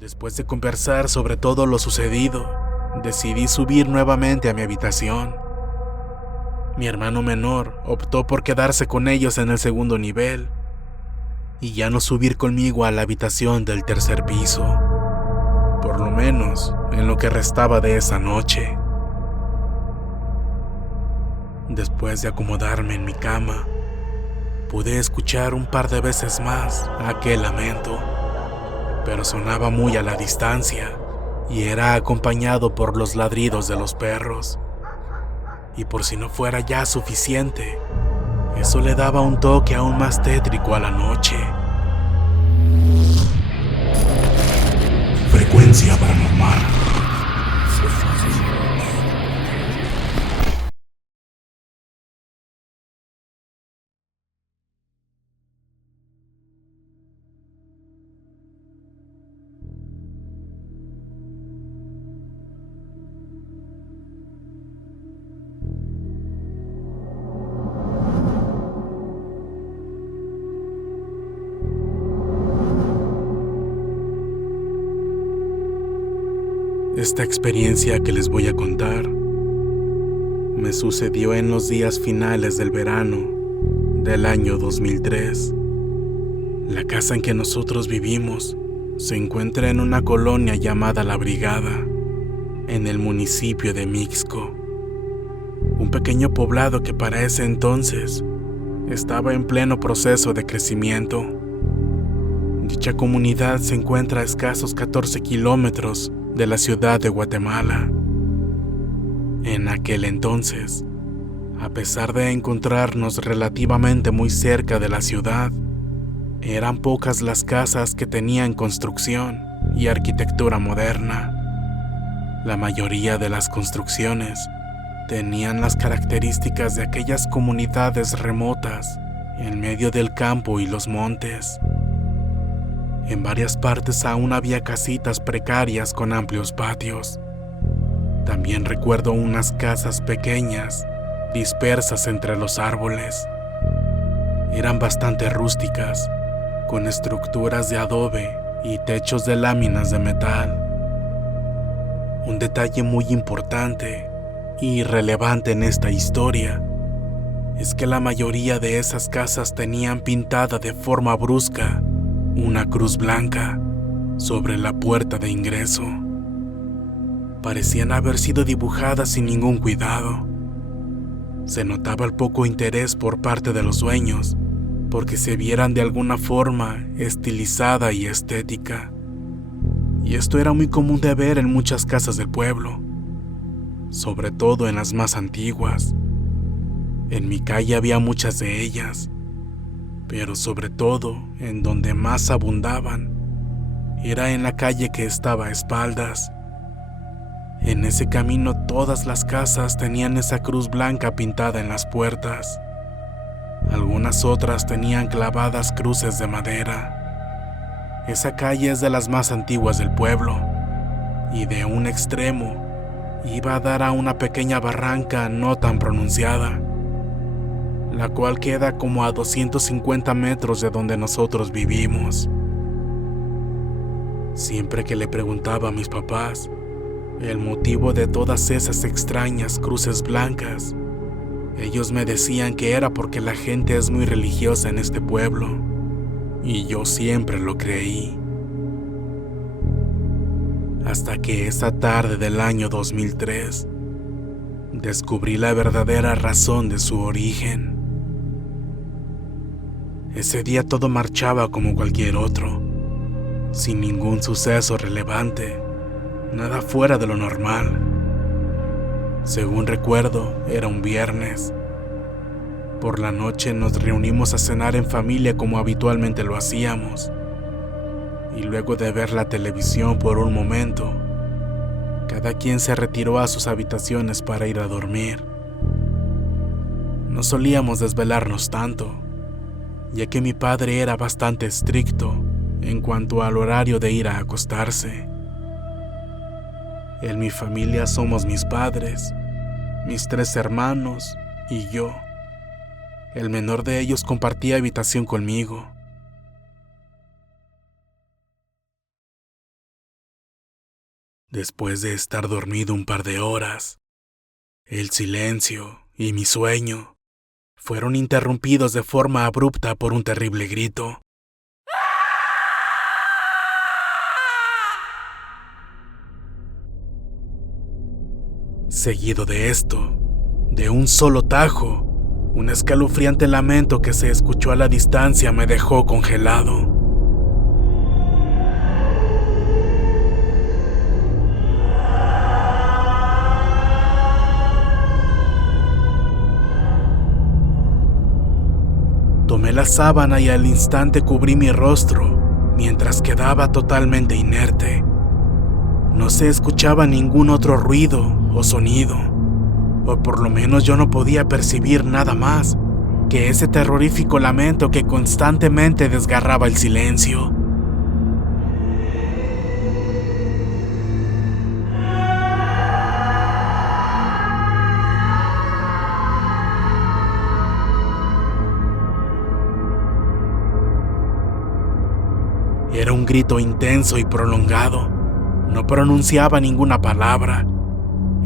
Después de conversar sobre todo lo sucedido, decidí subir nuevamente a mi habitación. Mi hermano menor optó por quedarse con ellos en el segundo nivel y ya no subir conmigo a la habitación del tercer piso, por lo menos en lo que restaba de esa noche. Después de acomodarme en mi cama, pude escuchar un par de veces más aquel lamento, pero sonaba muy a la distancia y era acompañado por los ladridos de los perros. Y por si no fuera ya suficiente, eso le daba un toque aún más tétrico a la noche. Frecuencia paranormal. Esta experiencia que les voy a contar me sucedió en los días finales del verano del año 2003. La casa en que nosotros vivimos se encuentra en una colonia llamada La Brigada, en el municipio de Mixco, un pequeño poblado que para ese entonces estaba en pleno proceso de crecimiento. Dicha comunidad se encuentra a escasos 14 kilómetros de la ciudad de Guatemala. En aquel entonces, a pesar de encontrarnos relativamente muy cerca de la ciudad, eran pocas las casas que tenían construcción y arquitectura moderna. La mayoría de las construcciones tenían las características de aquellas comunidades remotas en medio del campo y los montes. En varias partes aún había casitas precarias con amplios patios. También recuerdo unas casas pequeñas dispersas entre los árboles. Eran bastante rústicas, con estructuras de adobe y techos de láminas de metal. Un detalle muy importante y relevante en esta historia es que la mayoría de esas casas tenían pintada de forma brusca una cruz blanca sobre la puerta de ingreso. Parecían haber sido dibujadas sin ningún cuidado. Se notaba el poco interés por parte de los dueños porque se vieran de alguna forma estilizada y estética. Y esto era muy común de ver en muchas casas del pueblo, sobre todo en las más antiguas. En mi calle había muchas de ellas, pero sobre todo en donde más abundaban era en la calle que estaba a espaldas. En ese camino todas las casas tenían esa cruz blanca pintada en las puertas. Algunas otras tenían clavadas cruces de madera. Esa calle es de las más antiguas del pueblo, y de un extremo iba a dar a una pequeña barranca no tan pronunciada, la cual queda como a 250 metros de donde nosotros vivimos. Siempre que le preguntaba a mis papás el motivo de todas esas extrañas cruces blancas, ellos me decían que era porque la gente es muy religiosa en este pueblo, y yo siempre lo creí. Hasta que esa tarde del año 2003 descubrí la verdadera razón de su origen. Ese día todo marchaba como cualquier otro, sin ningún suceso relevante, nada fuera de lo normal. Según recuerdo, era un viernes. Por la noche nos reunimos a cenar en familia como habitualmente lo hacíamos. Y luego de ver la televisión por un momento, cada quien se retiró a sus habitaciones para ir a dormir. No solíamos desvelarnos tanto, ya que mi padre era bastante estricto en cuanto al horario de ir a acostarse. En mi familia somos mis padres, mis 3 hermanos y yo. El menor de ellos compartía habitación conmigo. Después de estar dormido un par de horas, el silencio y mi sueño fueron interrumpidos de forma abrupta por un terrible grito. Seguido de esto, de un solo tajo, un escalofriante lamento que se escuchó a la distancia me dejó congelado. Tomé la sábana y al instante cubrí mi rostro, mientras quedaba totalmente inerte. No se escuchaba ningún otro ruido o sonido, o por lo menos yo no podía percibir nada más que ese terrorífico lamento que constantemente desgarraba el silencio. Era un grito intenso y prolongado. No pronunciaba ninguna palabra.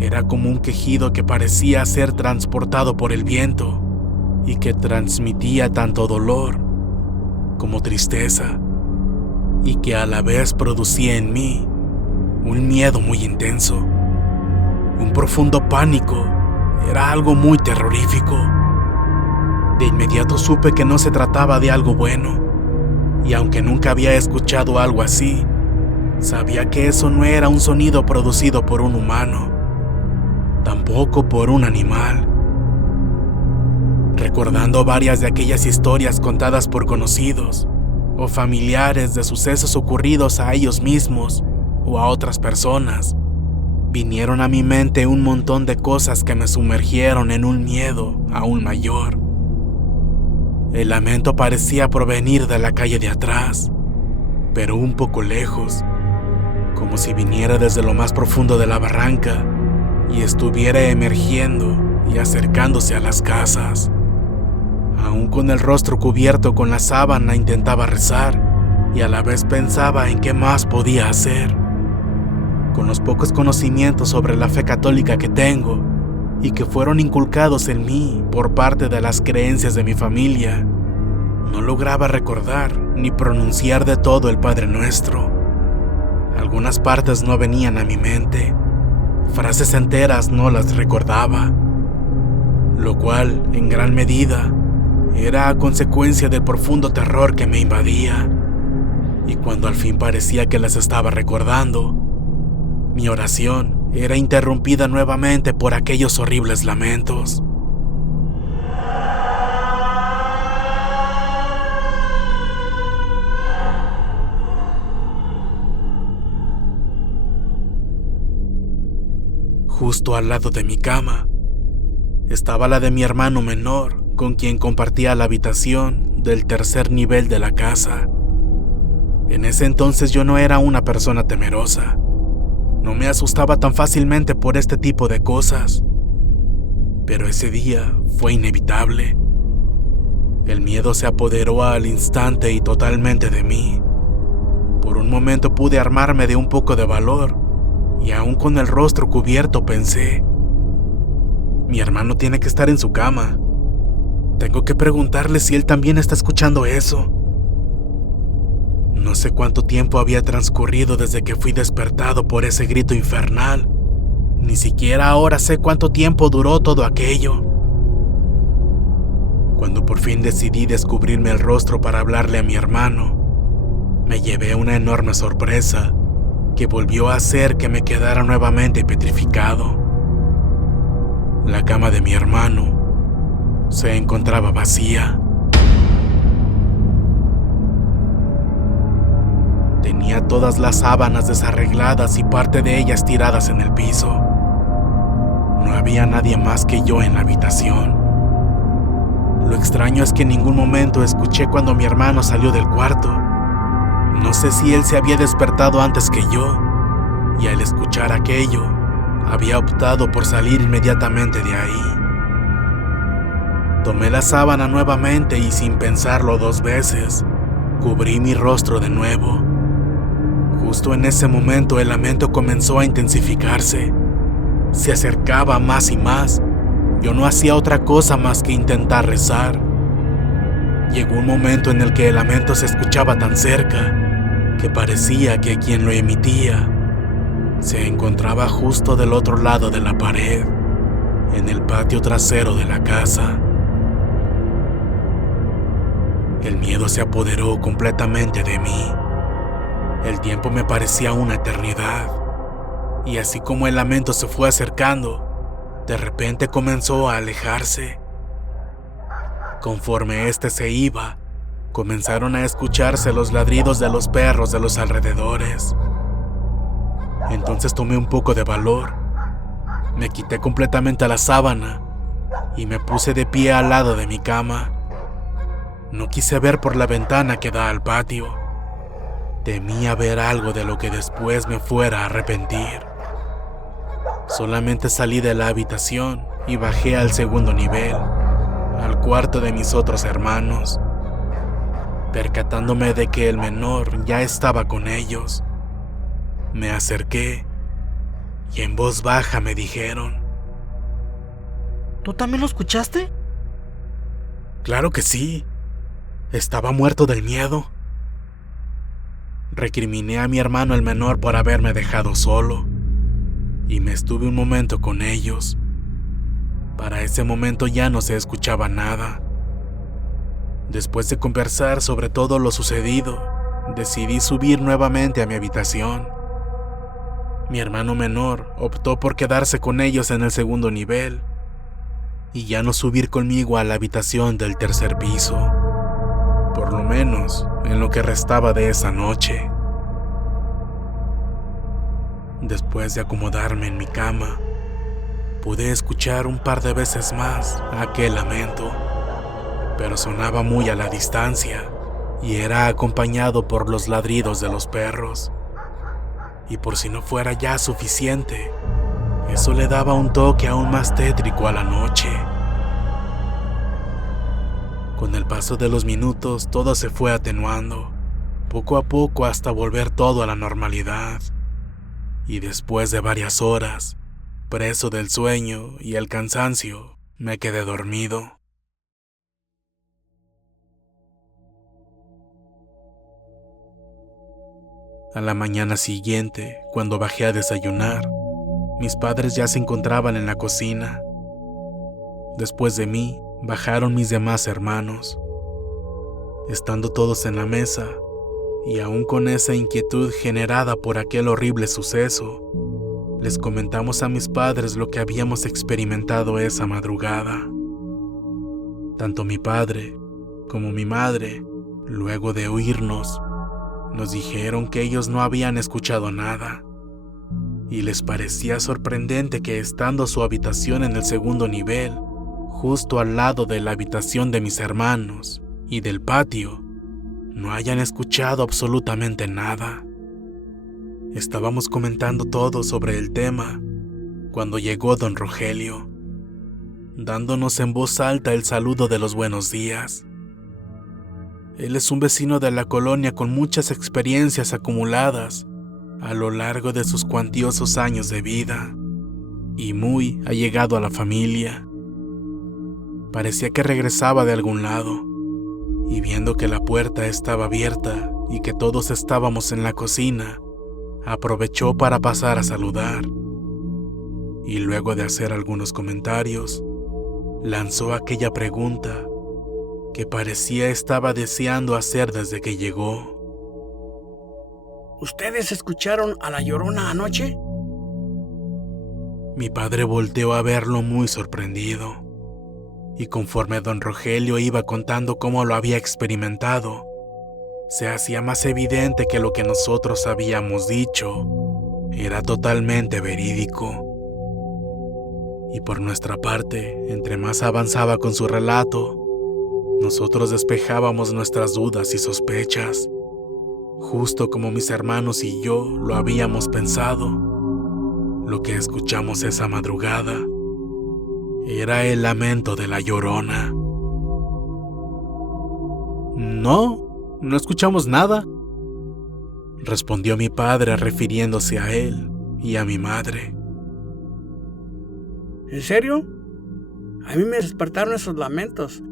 Era como un quejido que parecía ser transportado por el viento y que transmitía tanto dolor como tristeza, y que a la vez producía en mí un miedo muy intenso, un profundo pánico. Era algo muy terrorífico. De inmediato supe que no se trataba de algo bueno, y aunque nunca había escuchado algo así, sabía que eso no era un sonido producido por un humano, tampoco por un animal. Recordando varias de aquellas historias contadas por conocidos o familiares de sucesos ocurridos a ellos mismos o a otras personas, vinieron a mi mente un montón de cosas que me sumergieron en un miedo aún mayor. El lamento parecía provenir de la calle de atrás, pero un poco lejos, como si viniera desde lo más profundo de la barranca y estuviera emergiendo y acercándose a las casas. Aún con el rostro cubierto con la sábana intentaba rezar y a la vez pensaba en qué más podía hacer. Con los pocos conocimientos sobre la fe católica que tengo y que fueron inculcados en mí por parte de las creencias de mi familia, no lograba recordar ni pronunciar de todo el Padre Nuestro. Algunas partes no venían a mi mente, frases enteras no las recordaba, lo cual, en gran medida, era a consecuencia del profundo terror que me invadía. Y cuando al fin parecía que las estaba recordando, mi oración era interrumpida nuevamente por aquellos horribles lamentos. Justo al lado de mi cama estaba la de mi hermano menor, con quien compartía la habitación del tercer nivel de la casa. En ese entonces yo no era una persona temerosa. No me asustaba tan fácilmente por este tipo de cosas. Pero ese día fue inevitable. El miedo se apoderó al instante y totalmente de mí. Por un momento pude armarme de un poco de valor, y aún con el rostro cubierto pensé: mi hermano tiene que estar en su cama. Tengo que preguntarle si él también está escuchando eso. No sé cuánto tiempo había transcurrido desde que fui despertado por ese grito infernal. Ni siquiera ahora sé cuánto tiempo duró todo aquello. Cuando por fin decidí descubrirme el rostro para hablarle a mi hermano, me llevé una enorme sorpresa que volvió a hacer que me quedara nuevamente petrificado. La cama de mi hermano se encontraba vacía. Tenía todas las sábanas desarregladas y parte de ellas tiradas en el piso. No había nadie más que yo en la habitación. Lo extraño es que en ningún momento escuché cuando mi hermano salió del cuarto. No sé si él se había despertado antes que yo, y al escuchar aquello, había optado por salir inmediatamente de ahí. Tomé la sábana nuevamente y sin pensarlo 2 veces, cubrí mi rostro de nuevo. Justo en ese momento el lamento comenzó a intensificarse. Se acercaba más y más. Yo no hacía otra cosa más que intentar rezar. Llegó un momento en el que el lamento se escuchaba tan cerca que parecía que quien lo emitía se encontraba justo del otro lado de la pared, en el patio trasero de la casa. El miedo se apoderó completamente de mí. El tiempo me parecía una eternidad, y así como el lamento se fue acercando, de repente comenzó a alejarse. Conforme este se iba, comenzaron a escucharse los ladridos de los perros de los alrededores. Entonces tomé un poco de valor, me quité completamente la sábana y me puse de pie al lado de mi cama. No quise ver por la ventana que da al patio. Temía ver algo de lo que después me fuera a arrepentir. Solamente salí de la habitación y bajé al segundo nivel, al cuarto de mis otros hermanos. Percatándome de que el menor ya estaba con ellos, me acerqué y en voz baja me dijeron: ¿Tú también lo escuchaste? Claro que sí. Estaba muerto del miedo. Recriminé a mi hermano el menor por haberme dejado solo y me estuve un momento con ellos. Para ese momento ya no se escuchaba nada. Después de conversar sobre todo lo sucedido, decidí subir nuevamente a mi habitación. Mi hermano menor optó por quedarse con ellos en el segundo nivel y ya no subir conmigo a la habitación del tercer piso, por lo menos en lo que restaba de esa noche. Después de acomodarme en mi cama, pude escuchar un par de veces más aquel lamento, pero sonaba muy a la distancia y era acompañado por los ladridos de los perros. Y por si no fuera ya suficiente, eso le daba un toque aún más tétrico a la noche. Con el paso de los minutos todo se fue atenuando, poco a poco hasta volver todo a la normalidad. Y después de varias horas, preso del sueño y el cansancio, me quedé dormido. A la mañana siguiente, cuando bajé a desayunar, mis padres ya se encontraban en la cocina. Después de mí, bajaron mis demás hermanos. Estando todos en la mesa, y aún con esa inquietud generada por aquel horrible suceso, les comentamos a mis padres lo que habíamos experimentado esa madrugada. Tanto mi padre como mi madre, luego de oírnos, nos dijeron que ellos no habían escuchado nada, y les parecía sorprendente que estando su habitación en el segundo nivel, justo al lado de la habitación de mis hermanos y del patio, no hayan escuchado absolutamente nada. Estábamos comentando todo sobre el tema cuando llegó don Rogelio, dándonos en voz alta el saludo de los buenos días. Él es un vecino de la colonia con muchas experiencias acumuladas a lo largo de sus cuantiosos años de vida y muy allegado a la familia. Parecía que regresaba de algún lado y viendo que la puerta estaba abierta y que todos estábamos en la cocina, aprovechó para pasar a saludar y luego de hacer algunos comentarios, lanzó aquella pregunta que parecía estaba deseando hacer desde que llegó. ¿Ustedes escucharon a la Llorona anoche? Mi padre volteó a verlo muy sorprendido, y conforme don Rogelio iba contando cómo lo había experimentado, se hacía más evidente que lo que nosotros habíamos dicho era totalmente verídico. Y por nuestra parte, entre más avanzaba con su relato, nosotros despejábamos nuestras dudas y sospechas, justo como mis hermanos y yo lo habíamos pensado. Lo que escuchamos esa madrugada era el lamento de la Llorona. No escuchamos nada. respondió mi padre refiriéndose a él y a mi madre. ¿En serio? A mí me despertaron esos lamentos.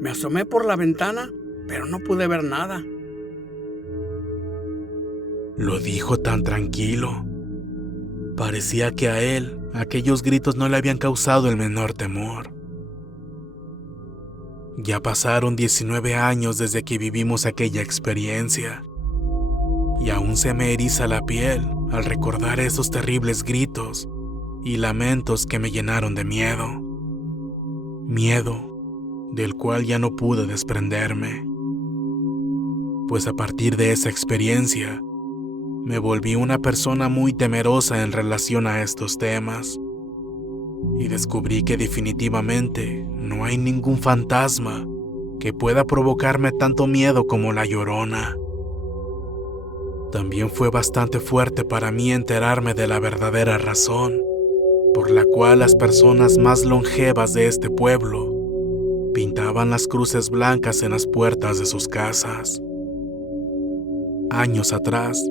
Me asomé por la ventana, pero no pude ver nada. Lo dijo tan tranquilo. Parecía que a él aquellos gritos no le habían causado el menor temor. Ya pasaron 19 años desde que vivimos aquella experiencia, y aún se me eriza la piel al recordar esos terribles gritos y lamentos que me llenaron de miedo. Miedo del cual ya no pude desprenderme. Pues a partir de esa experiencia, me volví una persona muy temerosa en relación a estos temas, y descubrí que definitivamente no hay ningún fantasma que pueda provocarme tanto miedo como la Llorona. También fue bastante fuerte para mí enterarme de la verdadera razón por la cual las personas más longevas de este pueblo pintaban las cruces blancas en las puertas de sus casas. Años atrás,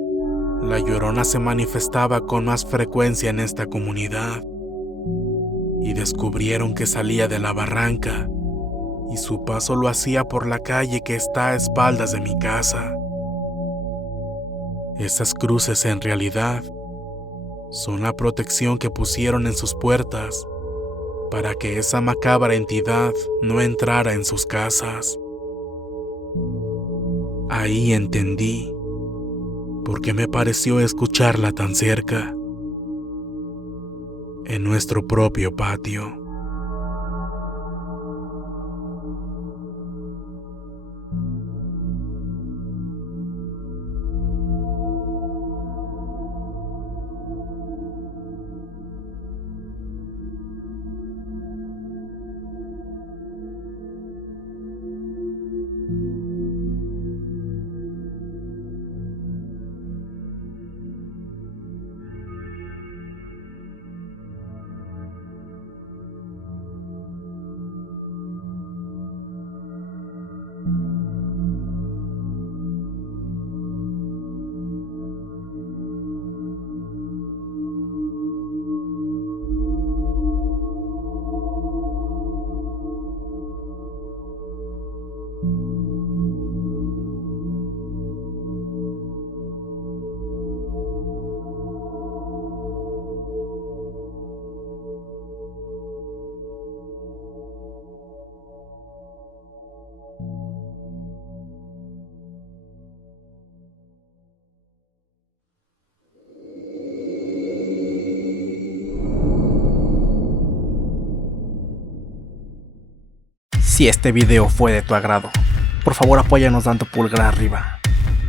la Llorona se manifestaba con más frecuencia en esta comunidad, y descubrieron que salía de la barranca y su paso lo hacía por la calle que está a espaldas de mi casa. Esas cruces en realidad son la protección que pusieron en sus puertas para que esa macabra entidad no entrara en sus casas. Ahí entendí por qué me pareció escucharla tan cerca, en nuestro propio patio. Si este video fue de tu agrado, por favor apóyanos dando pulgar arriba.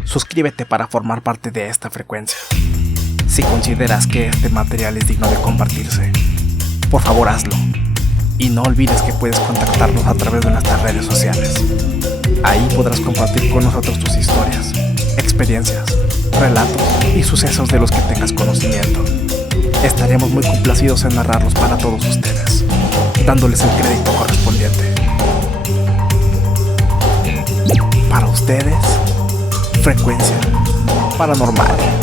Suscríbete para formar parte de esta frecuencia. Si consideras que este material es digno de compartirse, por favor hazlo. Y no olvides que puedes contactarnos a través de nuestras redes sociales. Ahí podrás compartir con nosotros tus historias, experiencias, relatos y sucesos de los que tengas conocimiento. Estaremos muy complacidos en narrarlos para todos ustedes, dándoles el crédito correspondiente. Para ustedes, Frecuencia Paranormal.